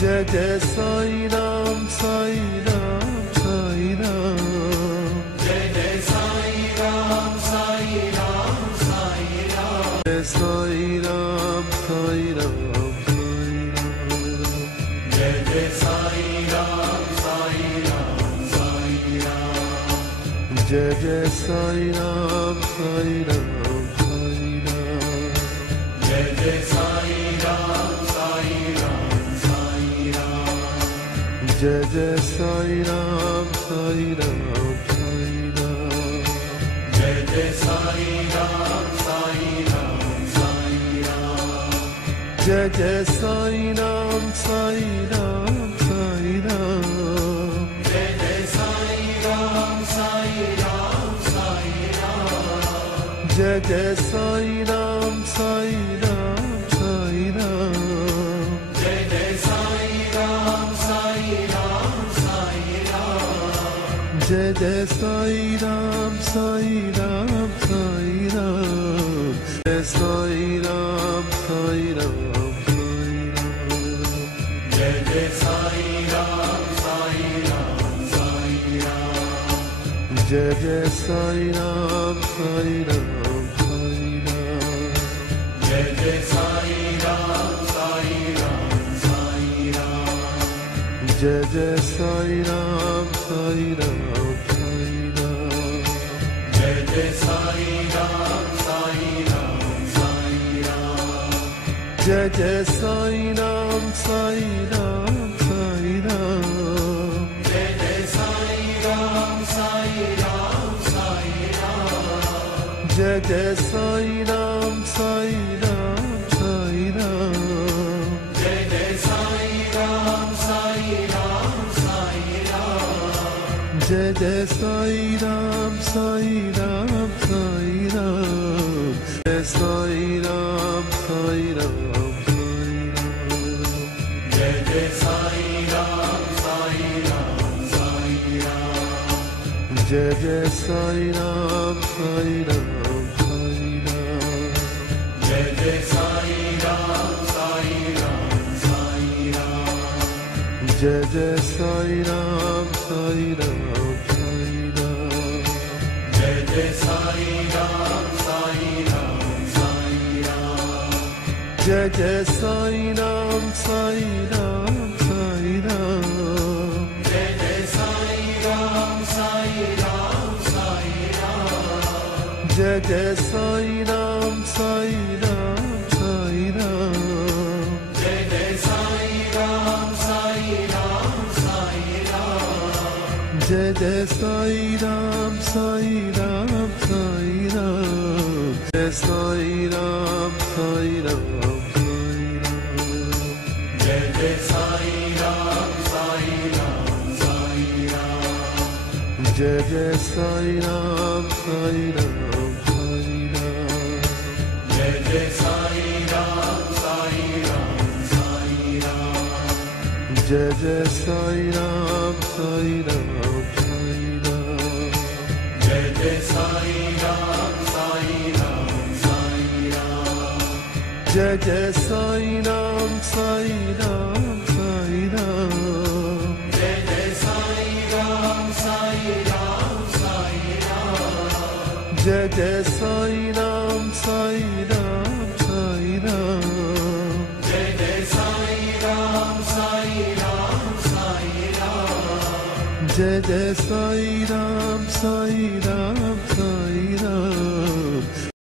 Jai Jai Sai Ram, Sai Ram, Sai Ram. Jai Jai Sai Ram, Sai Ram, Sai Ram. Jai Sai Ram, Sai Ram, Sai Ram. Jai Jai Sai Ram, Sai Ram, Sai Ram. Jai Jai Sai Ram, Sai Ram, Sai Ram. Jai Jai Sai Ram, Sai Ram, Sai Ram. Jai Jai Sai Ram, Sai Ram, Sai Ram. Jai Jai Sai Ram, Sai Ram, Sai Ram. Jai Jai Sai Ram, Sai Ram, Sai Ram. Jai Jai Sai Ram, Sai Ram, Sai Ram. Jai Jai Sai Ram, Sai Ram, Sai Ram. Jai Jai Sai Ram, Sai Ram, Sai Ram. Jai Jai Sai Ram, Sai Ram, Sai Ram. Jai Sai Ram, Sai Ram, Sai Ram. Jai Jai Sai Ram, Sai Ram, Sai Ram. Jai Jai Sai Ram, Sai Ram, Sai Ram. Jai Jai Sai Ram, Sai Ram, Sai Ram. Jai Jai Sai Ram, Sai Ram, Sai Ram. Jai Jai Sai Ram, Sai Ram, Sai Ram. Jai Jai Sai Ram, Sai Ram, Sai Ram. Jai Jai Sai Ram, Sai Ram, Sai Ram. Jai Jai Sai Ram, Sai Ram, Sai Ram. Jai Jai Sai Ram, Sai Ram, Sai Ram. Jai Jai Sai Ram, Sai Ram, Sai Ram. Jai Sai Ram, Sai Ram, Sai Ram. Jai Jai Sai Ram, Sai Ram, Sai Ram. Jai Jai Sai Ram, Sai Ram, Sai Ram. Jai Jai Sai Ram, Sai Ram, Sai Ram. Jai Jai Sai Ram, Sai Ram, Sai Ram. Jai Jai Sai Ram, Sai Ram, Sai Ram. Jai Jai Sai Ram, Sai Ram, Sai Ram. Jai Jai Sai Ram, Sai Ram, Sai Ram. Jai Jai Sai Ram, Sai Ram, Sai Ram. Jai Jai Sai Ram, Sai Ram, Sai Ram. Jai Jai Sai Ram, Sai Ram, Sai Ram. Jai Sai Ram, Sai Ram, Sai Ram. Jai Jai Sai Ram, Sai Ram, Sai Ram. Jai Jai Sai Ram, Sai Ram, Sai Ram. Jai Jai Sai Ram, Sai Ram, Sai Ram. Jai Jai Sai Ram, Sai Ram, Sai Ram. Jai Jai Sai Ram, Sai Ram, Sai Ram. Jai Jai Sai Ram, Sai Ram, Sai Ram. Jai Jai Sai Ram, Sai Ram, Sai Ram. Jai Jai Sai Ram, Sai Ram, Sai Ram. Jai Jai Sai Ram, Sai Ram, Sai Ram. Jai Jai Sai Ram, Sai Ram, Sai Ram.